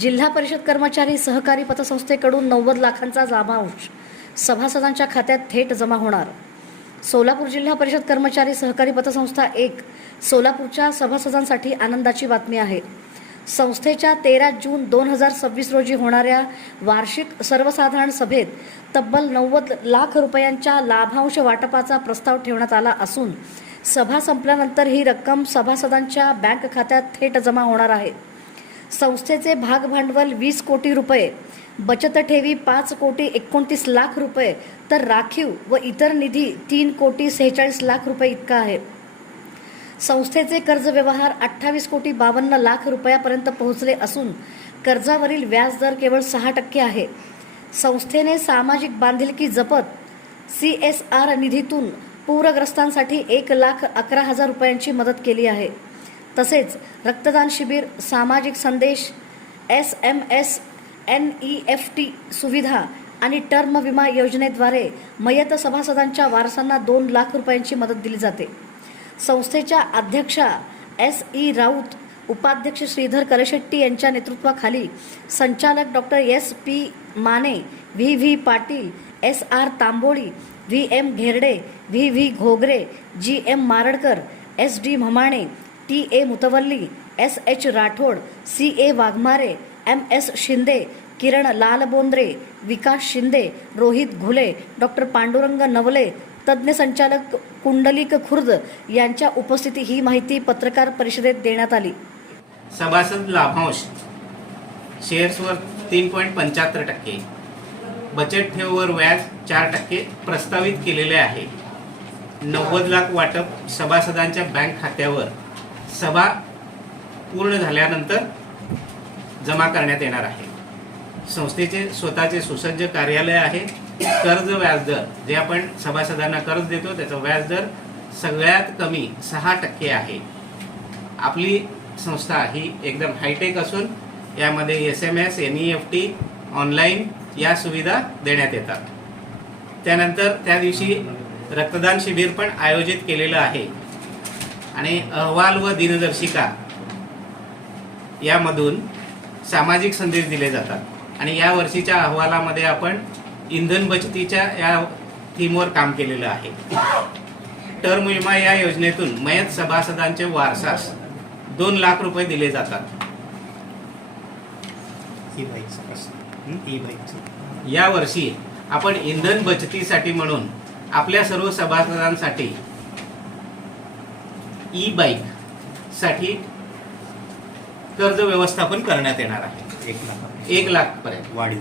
जिल्हा परिषद कर्मचारी सहकारी पतसंस्थेकडून 90 लाखांचा लाभांश सभासदांच्या खात्यात थेट जमा होणार. सोलापूर जिल्हा परिषद कर्मचारी सहकारी पतसंस्था 1 सोलापूरच्या सभासदांसाठी आनंदाची बातमी आहे. संस्थेच्या 13 जून 2026 रोजी होणाऱ्या वार्षिक सर्वसाधारण सभेत तब्बल 90 लाख रुपयांच्या लाभांश वाटपाचा प्रस्ताव ठेवण्यात आला असून सभा संपल्यानंतर ही रक्कम सभासदांच्या बँक खात्यात थेट जमा होणार आहे. संस्थेचे भाग भांडवल 20 कोटी रुपये, बचत ठेवी 5 कोटी 29 लाख रुपये तर राखीव व इतर निधी 3 कोटी 46 लाख रुपये इतका आहे. संस्थेचे कर्ज व्यवहार 28 कोटी 52 लाख रुपयापर्यंत पोहोचले असून कर्जावरील व्याजदर केवळ 6% आहे. संस्थेने सामाजिक बांधिलकी जपत CSR निधीतून पूरग्रस्तांसाठी 1,11,000 रुपयांची मदत केली आहे. तसेच रक्तदान शिबिर, सामाजिक संदेश, SMS, NEFT सुविधा आणि टर्म विमा योजनेद्वारे मयत सभासदांच्या वारसांना 2 लाख रुपयांची मदत दिली जाते. संस्थेच्या अध्यक्षा SE राऊत, उपाध्यक्ष श्रीधर कलशेट्टी यांच्या नेतृत्वाखाली संचालक doctor SP Mane, VV Patil, SR Tamboli, VM Gherde, VV Ghogare, GM Mardakar, SD Mhamane, TA Mutawalli, SH Rathod, CA Waghmare, MS Shinde, Kiran Lalbondre, Vikas Shinde, Rohit Ghule, doctor Pandurang Navale, तज्ज्ञ संचालक कुंडलिक खुर्द यांच्या उपस्थिती ही माहिती पत्रकार परिषदेत देण्यात आली. सभासद लाभांश शेअर्सवर 3.75%, बचत ठेववर व्याज 4% प्रस्तावित केलेले आहे. 90 लाख वाटप सभासदांच्या बँक खात्यावर सभा पूर्ण झाल्यानंतर जमा करण्यात येणार आहे. संस्थेचे स्वतःचे सुसज्ज कार्यालय आहे. कर्ज व्याजदर जे आपण सभासदांना कर्ज देतो त्याचा व्याजदर सगळ्यात कमी 6% आहे. आपली संस्था ही एकदम हायटेक असून यामध्ये SMS, NEFT, ऑनलाईन या सुविधा देण्यात येतात. त्यानंतर त्या दिवशी रक्तदान शिबिर पण आयोजित केलेलं आहे आणि अहवाल व दिनदर्शिका यामधून सामाजिक संदेश दिले जातात आणि या वर्षीच्या अहवालामध्ये आपण इंधन बचतीच्या या थीमवर काम केलेलं आहे. टर्म विमा या योजनेतून मयत सभासदांचे वारसास 2 लाख रुपये दिले जातात. या वर्षी आपण इंधन बचतीसाठी म्हणून आपल्या सर्व सभासदांसाठी ई-बाईक साठी कर्ज व्यवस्थापन करण्यात येणार आहे. 1 लाख पर्यंत वाढीव